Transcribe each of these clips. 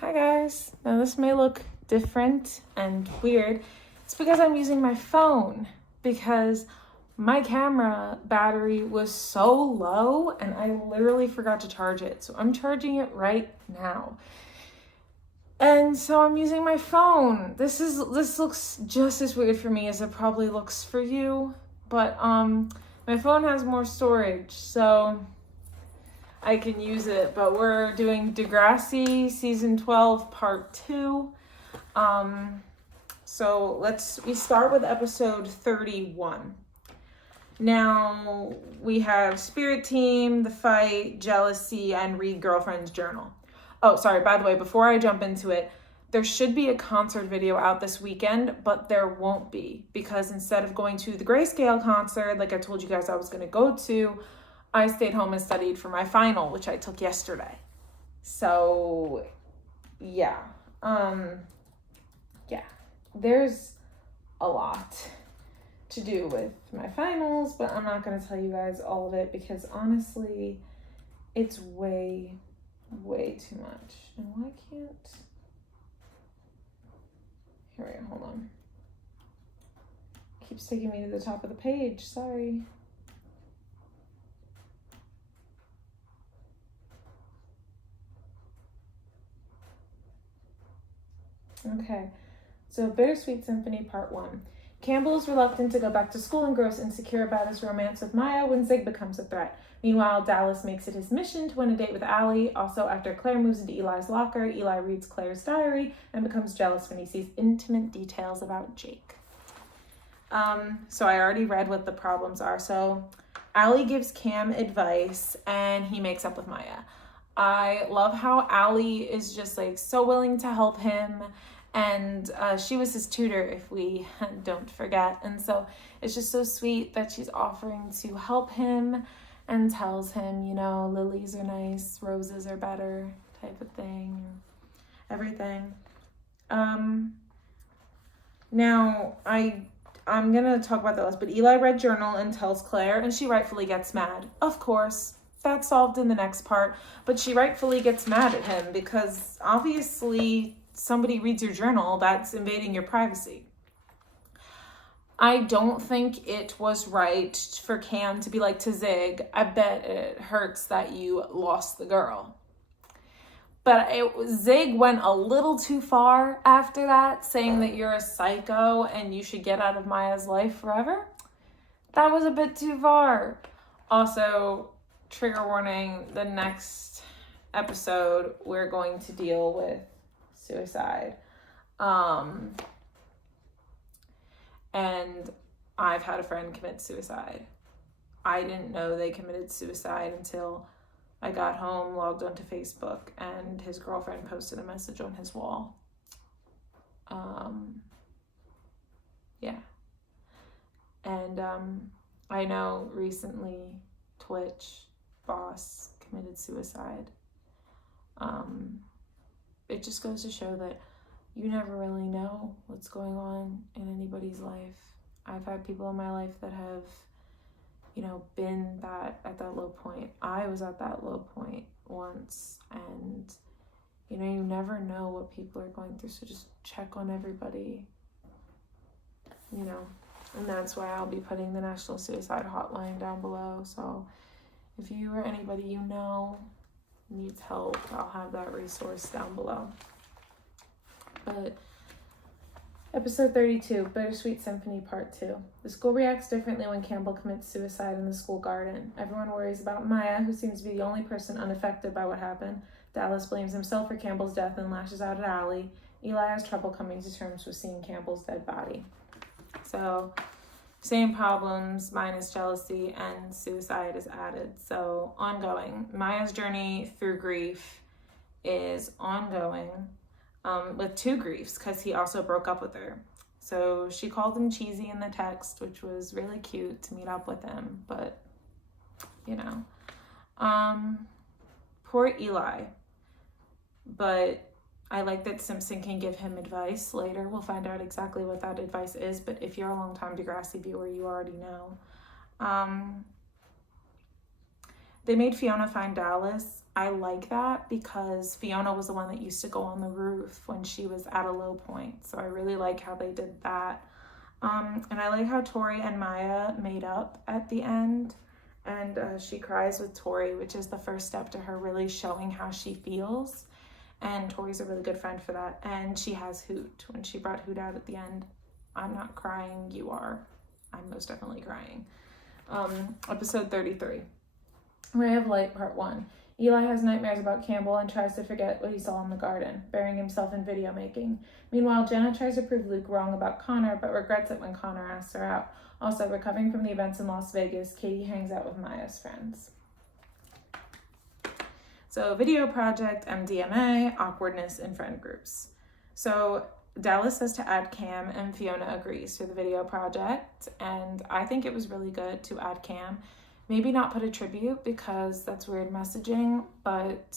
Hi guys. Now this may look different and weird. It's because I'm using my phone because my camera battery was so low and I literally forgot to charge it. So I'm charging it right now. And so I'm using my phone. This looks just as weird for me as it probably looks for you, but my phone has more storage, so I can use it. But we're doing Degrassi season 12 part 2. So we start with episode 31. Now we have Spirit Team, The Fight, Jealousy, and Read Girlfriend's Journal. Oh, sorry, by the way, before I jump into it, there should be a concert video out this weekend, but there won't be because instead of going to the Grayscale concert, like I told you guys I was going to go to, I stayed home and studied for my final, which I took yesterday. So, yeah. There's a lot to do with my finals, but I'm not going to tell you guys all of it because honestly, it's way too much. And why can't... Here we go, hold on. Keeps taking me to the top of the page, sorry. Okay, so Bittersweet Symphony Part 1. Campbell is reluctant to go back to school and grows insecure about his romance with Maya when Zig becomes a threat. Meanwhile, Dallas makes it his mission to win a date with Allie. Also, after Claire moves into Eli's locker, Eli reads Claire's diary and becomes jealous when he sees intimate details about Jake. So I already read what the problems are. So Allie gives Cam advice and he makes up with Maya. I love how Allie is just like so willing to help him. And she was his tutor, if we don't forget. And so it's just so sweet that she's offering to help him and tells him, you know, lilies are nice, roses are better, type of thing, everything. Now, I'm going to talk about this, but Eli read journal and tells Claire, and she rightfully gets mad. Of course, that's solved in the next part, but she rightfully gets mad at him because obviously... somebody reads your journal, that's invading your privacy. I don't think it was right for Cam to be like to Zig, I bet it hurts that you lost the girl. But Zig went a little too far after that, saying that you're a psycho and you should get out of Maya's life forever. That was a bit too far. Also, trigger warning, the next episode we're going to deal with suicide. And I've had a friend commit suicide. I didn't know they committed suicide until I got home, logged onto Facebook, and his girlfriend posted a message on his wall. Yeah. And I know recently Twitch boss committed suicide. It just goes to show that you never really know what's going on in anybody's life. I've had people in my life that have, you know, been at that low point. I was at that low point once, and, you know, you never know what people are going through, so just check on everybody, you know, and that's why I'll be putting the National Suicide Hotline down below. So if you or anybody you know needs help, I'll have that resource down below. But episode 32, Bittersweet Symphony Part 2. The school reacts differently when Campbell commits suicide in the school garden. Everyone worries about Maya, who seems to be the only person unaffected by what happened. Dallas blames himself for Campbell's death and lashes out at Allie. Eli has trouble coming to terms with seeing Campbell's dead body. So same problems, minus jealousy, and suicide is added. So ongoing. Maya's journey through grief is ongoing, with two griefs, because he also broke up with her. So she called him cheesy in the text, which was really cute to meet up with him, but, you know. Poor Eli. But I like that Simpson can give him advice later. We'll find out exactly what that advice is, but if you're a long-time Degrassi viewer, you already know. They made Fiona find Dallas. I like that because Fiona was the one that used to go on the roof when she was at a low point. So I really like how they did that. And I like how Tori and Maya made up at the end. And she cries with Tori, which is the first step to her really showing how she feels. And Tori's a really good friend for that. And she has Hoot. When she brought Hoot out at the end, I'm not crying, you are. I'm most definitely crying. Episode 33. Ray of Light, Part 1. Eli has nightmares about Campbell and tries to forget what he saw in the garden, burying himself in video making. Meanwhile, Jenna tries to prove Luke wrong about Connor, but regrets it when Connor asks her out. Also, recovering from the events in Las Vegas, Katie hangs out with Maya's friends. So, video project, MDMA, awkwardness in friend groups. So, Dallas says to add Cam, and Fiona agrees to the video project, and I think it was really good to add Cam. Maybe not put a tribute because that's weird messaging, but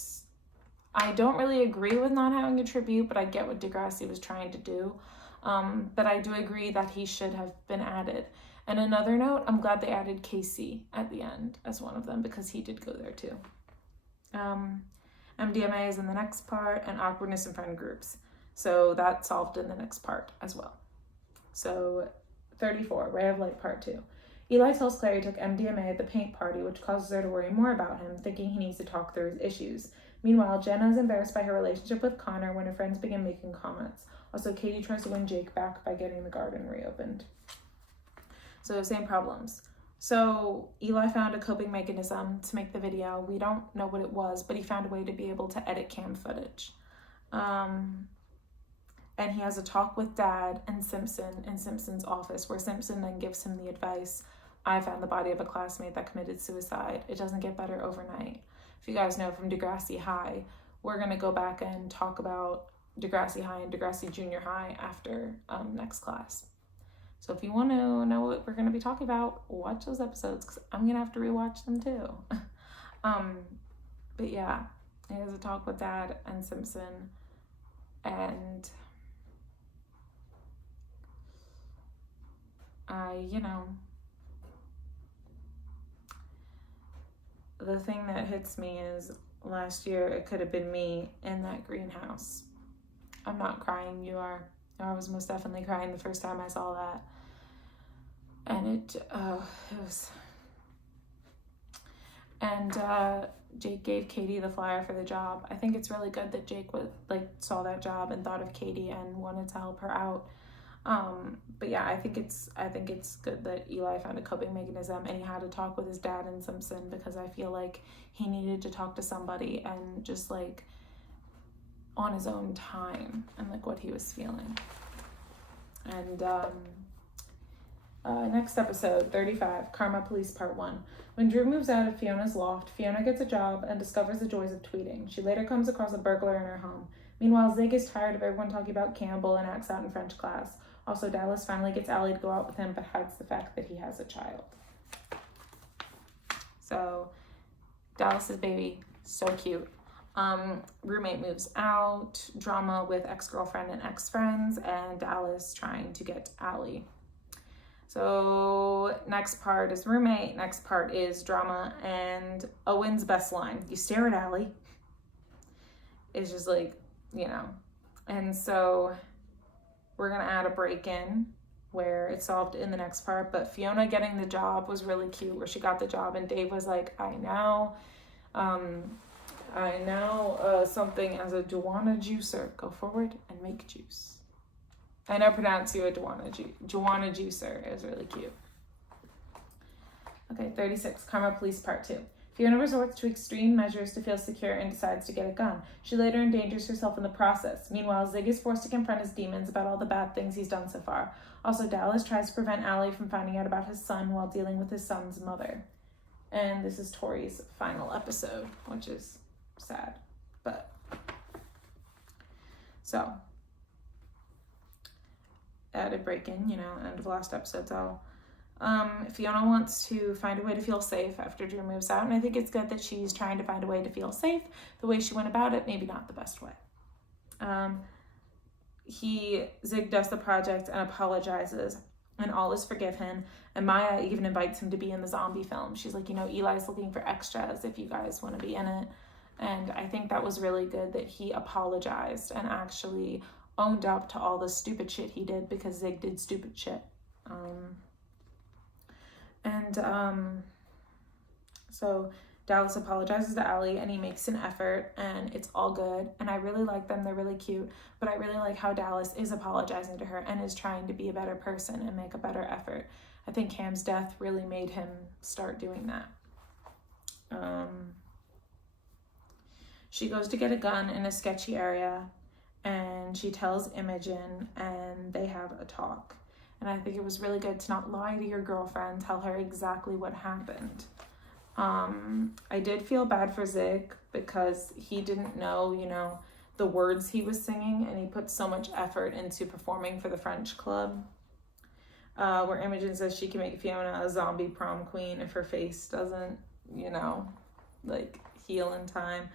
I don't really agree with not having a tribute, but I get what Degrassi was trying to do. But I do agree that he should have been added. And another note, I'm glad they added Casey at the end as one of them because he did go there too. MDMA is in the next part, and awkwardness in friend groups. So that's solved in the next part as well. So 34, Ray of Light, Part 2. Eli tells Claire he took MDMA at the paint party, which causes her to worry more about him, thinking he needs to talk through his issues. Meanwhile, Jenna is embarrassed by her relationship with Connor when her friends begin making comments. Also, Katie tries to win Jake back by getting the garden reopened. So, same problems. So, Eli found a coping mechanism to make the video. We don't know what it was, but he found a way to be able to edit cam footage. And he has a talk with Dad and Simpson in Simpson's office, where Simpson then gives him the advice, I found the body of a classmate that committed suicide. It doesn't get better overnight. If you guys know from Degrassi High, we're going to go back and talk about Degrassi High and Degrassi Junior High after next class. So if you want to know what we're going to be talking about, watch those episodes because I'm going to have to rewatch them too. But yeah, he has a talk with Dad and Simpson, and the thing that hits me is last year it could have been me in that greenhouse. I'm not crying, you are. I was most definitely crying the first time I saw that. And it was... And Jake gave Katie the flyer for the job. I think it's really good that Jake saw that job and thought of Katie and wanted to help her out. But yeah, I think it's good that Eli found a coping mechanism and he had to talk with his dad and Simpson, because I feel like he needed to talk to somebody and just on his own time and what he was feeling. And next episode, 35, Karma Police Part 1. When Drew moves out of Fiona's loft, Fiona gets a job and discovers the joys of tweeting. She later comes across a burglar in her home. Meanwhile, Zig is tired of everyone talking about Campbell and acts out in French class. Also, Dallas finally gets Allie to go out with him, but hides the fact that he has a child. So, Dallas's baby, so cute. Roommate moves out, drama with ex-girlfriend and ex-friends, and Dallas trying to get Allie. So, next part is roommate, next part is drama, and Owen's best line, you stare at Allie, is just and so we're going to add a break-in where it's solved in the next part, but Fiona getting the job was really cute, where she got the job and Dave was like, I know something as a Duana juicer. Go forward and make juice. I now pronounce you a Duana juicer. It was really cute. Okay, 36, Karma Police Part 2. Fiona resorts to extreme measures to feel secure and decides to get a gun. She later endangers herself in the process. Meanwhile, Zig is forced to confront his demons about all the bad things he's done so far. Also, Dallas tries to prevent Allie from finding out about his son while dealing with his son's mother. And this is Tori's final episode, which is sad. But, so, added break-in, end of last episode, so Fiona wants to find a way to feel safe after Drew moves out, and I think it's good that she's trying to find a way to feel safe. The way she went about it, maybe not the best way. Zig does the project and apologizes, and all is forgiven. And Maya even invites him to be in the zombie film. She's like, Eli's looking for extras if you guys want to be in it. And I think that was really good that he apologized and actually owned up to all the stupid shit he did, because Zig did stupid shit. So Dallas apologizes to Allie, and he makes an effort, and it's all good. And I really like them. They're really cute. But I really like how Dallas is apologizing to her and is trying to be a better person and make a better effort. I think Cam's death really made him start doing that. She goes to get a gun in a sketchy area, and she tells Imogen, and they have a talk. And I think it was really good to not lie to your girlfriend, tell her exactly what happened. I did feel bad for Zig, because he didn't know, the words he was singing, and he put so much effort into performing for the French club, where Imogen says she can make Fiona a zombie prom queen if her face doesn't, heal in time.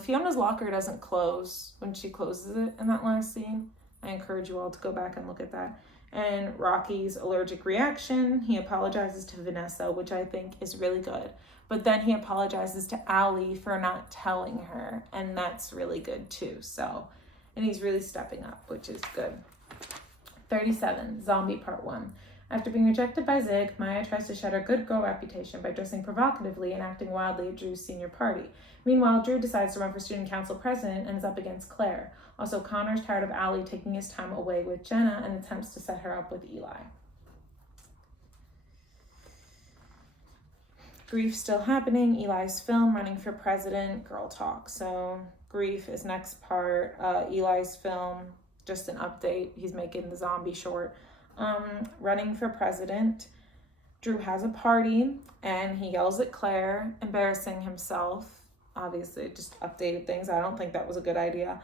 Fiona's locker doesn't close when she closes it in that last scene. I encourage you all to go back and look at that. And Rocky's allergic reaction, he apologizes to Vanessa, which I think is really good. But then he apologizes to Allie for not telling her, and that's really good too. So, and he's really stepping up, which is good. 37, Zombie Part 1. After being rejected by Zig, Maya tries to shed her good girl reputation by dressing provocatively and acting wildly at Drew's senior party. Meanwhile, Drew decides to run for student council president and is up against Claire. Also, Connor's tired of Allie taking his time away with Jenna and attempts to set her up with Eli. Grief still happening. Eli's film, running for president, girl talk. So grief is next part. Eli's film, just an update. He's making the zombie short. Running for president. Drew has a party and he yells at Claire, embarrassing himself. Obviously, just updated things. I don't think that was a good idea.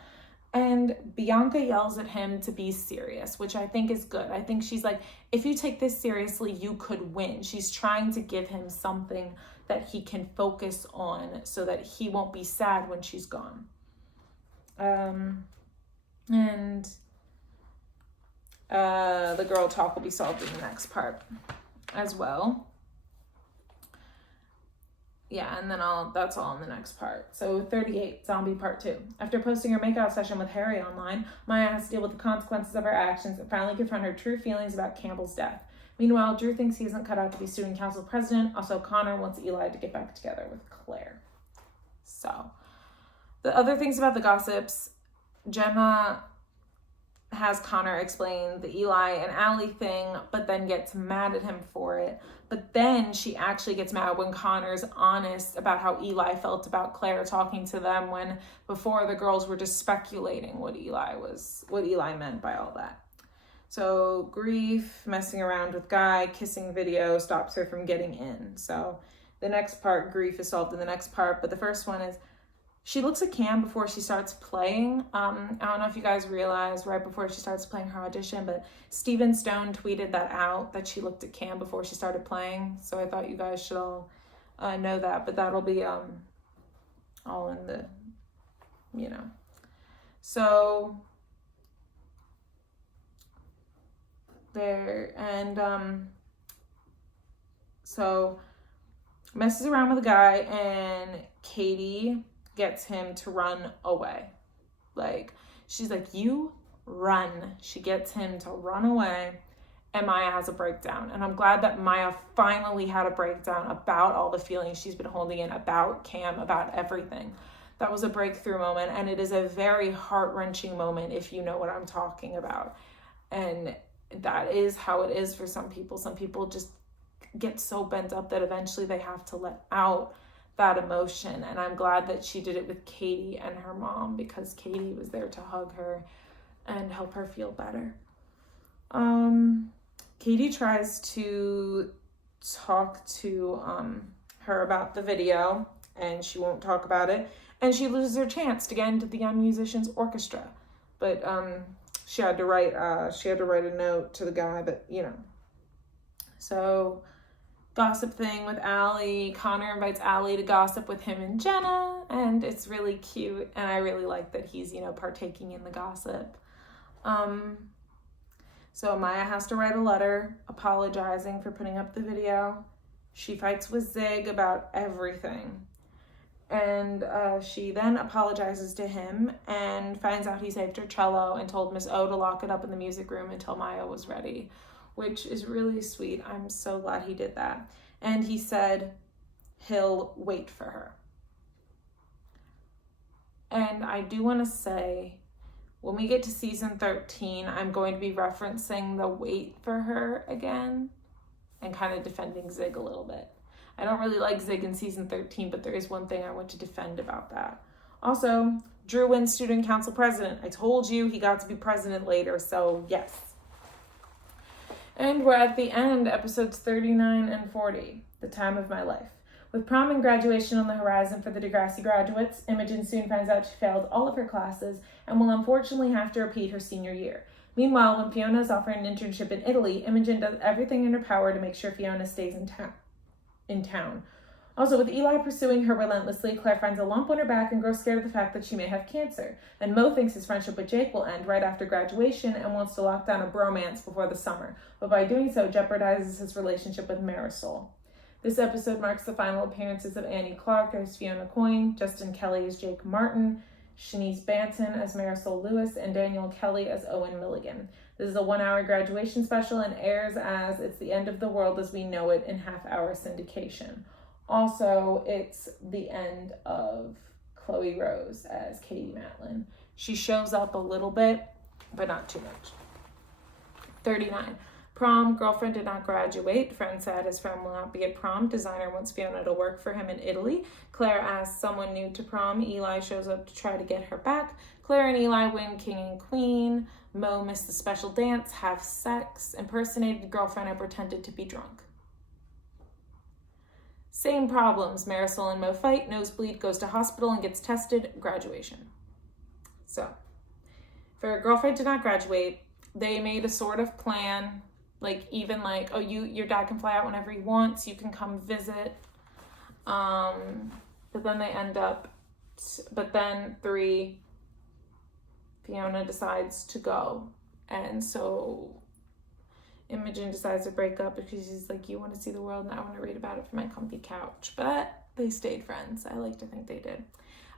And Bianca yells at him to be serious, which I think is good. I think she's like, if you take this seriously, you could win. She's trying to give him something that he can focus on so that he won't be sad when she's gone. The girl talk will be solved in the next part as well. Yeah, and then that's all in the next part. So 38, Zombie Part 2. After posting her makeout session with Harry online, Maya has to deal with the consequences of her actions and finally confront her true feelings about Campbell's death. Meanwhile, Drew thinks he isn't cut out to be student council president. Also, Connor wants Eli to get back together with Claire. So, the other things about the gossips, Gemma has Connor explain the Eli and Allie thing, but then gets mad at him for it. But then she actually gets mad when Connor's honest about how Eli felt about Claire talking to them, when before the girls were just speculating what Eli meant by all that. So grief, messing around with Guy, kissing video stops her from getting in. So the next part, grief is solved in the next part, but the first one is she looks at Cam before she starts playing. I don't know if you guys realize right before she starts playing her audition, but Stephen Stohn tweeted that out, that she looked at Cam before she started playing. So I thought you guys should all know that, but that'll be all in the, So there, and so messes around with a guy, and Katie gets him to run away. She's like, you run. She gets him to run away, and Maya has a breakdown. And I'm glad that Maya finally had a breakdown about all the feelings she's been holding in, about Cam, about everything. That was a breakthrough moment, and it is a very heart-wrenching moment if you know what I'm talking about. And that is how it is for some people. Some people just get so bent up that eventually they have to let out that emotion. And I'm glad that she did it with Katie and her mom, because Katie was there to hug her and help her feel better. Katie tries to talk to her about the video, and she won't talk about it, and she loses her chance to get into the Young Musicians Orchestra. But she had to write a note to the guy, but so gossip thing with Allie. Connor invites Allie to gossip with him and Jenna, and it's really cute, and I really like that he's partaking in the gossip. So Maya has to write a letter apologizing for putting up the video. She fights with Zig about everything. And she then apologizes to him and finds out he saved her cello and told Miss O to lock it up in the music room until Maya was ready, which is really sweet. I'm so glad he did that. And he said he'll wait for her. And I do want to say, when we get to season 13, I'm going to be referencing the wait for her again and kind of defending Zig a little bit. I don't really like Zig in season 13, but there is one thing I want to defend about that. Also, Drew wins student council president. I told you he got to be president later, so yes. And we're at the end, episodes 39 and 40, the time of my life. With prom and graduation on the horizon for the Degrassi graduates, Imogen soon finds out she failed all of her classes and will unfortunately have to repeat her senior year. Meanwhile, when Fiona is offering an internship in Italy, Imogen does everything in her power to make sure Fiona stays in town. Also, with Eli pursuing her relentlessly, Claire finds a lump on her back and grows scared of the fact that she may have cancer. And Mo thinks his friendship with Jake will end right after graduation and wants to lock down a bromance before the summer, but by doing so jeopardizes his relationship with Marisol. This episode marks the final appearances of Annie Clark as Fiona Coyne, Justin Kelly as Jake Martin, Shanice Banton as Marisol Lewis, and Daniel Kelly as Owen Milligan. This is a 1-hour graduation special and airs as It's the End of the World as We Know It in half-hour syndication. Also, it's the end of Chloe Rose as Katie Matlin. She shows up a little bit, but not too much. 39. Prom, girlfriend did not graduate. Friend sad his friend will not be at prom. Designer wants Fiona to work for him in Italy. Claire asks someone new to prom. Eli shows up to try to get her back. Claire and Eli win king and queen. Mo missed the special dance, have sex, impersonated girlfriend and pretended to be drunk. Same problems. Marisol and Mo fight. Nosebleed, goes to hospital and gets tested. Graduation. So, for girlfriend did not graduate, they made a sort of plan. Oh, your dad can fly out whenever he wants. You can come visit. But then 3, Fiona decides to go. And so Imogen decides to break up because she's like, you want to see the world and I want to read about it from my comfy couch. But they stayed friends. I like to think they did.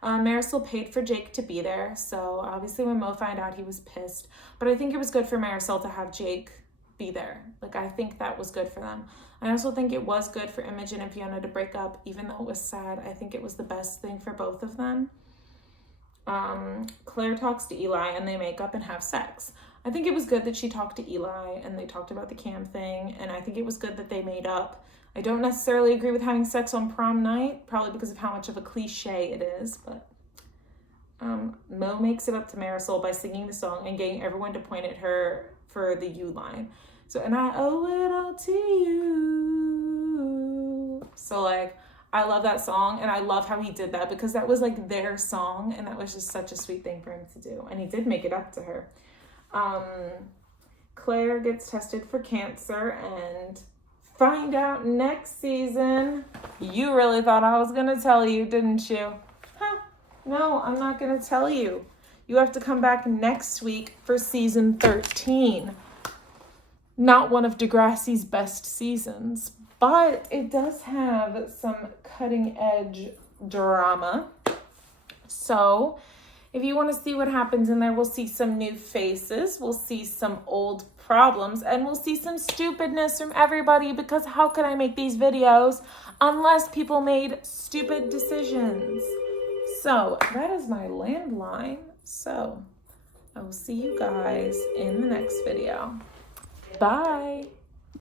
Marisol paid for Jake to be there. So obviously when Mo found out, he was pissed. But I think it was good for Marisol to have Jake be there. I think that was good for them. I also think it was good for Imogen and Fiona to break up, even though it was sad. I think it was the best thing for both of them. Claire talks to Eli and they make up and have sex. I think it was good that she talked to Eli and they talked about the cam thing, and I think it was good that they made up. I don't necessarily agree with having sex on prom night, probably because of how much of a cliche it is, but Mo makes it up to Marisol by singing the song and getting everyone to point at her for the U line. So, and I owe it all to you. So I love that song, and I love how he did that because that was their song, and that was just such a sweet thing for him to do. And he did make it up to her. Claire gets tested for cancer and find out next season. You really thought I was gonna tell you, didn't you? No, I'm not gonna tell you. You have to come back next week for season 13. Not one of Degrassi's best seasons, but it does have some cutting edge drama. So if you want to see what happens in there, we'll see some new faces, we'll see some old problems, and we'll see some stupidness from everybody, because how could I make these videos unless people made stupid decisions? So that is my landline. So I will see you guys in the next video. Bye.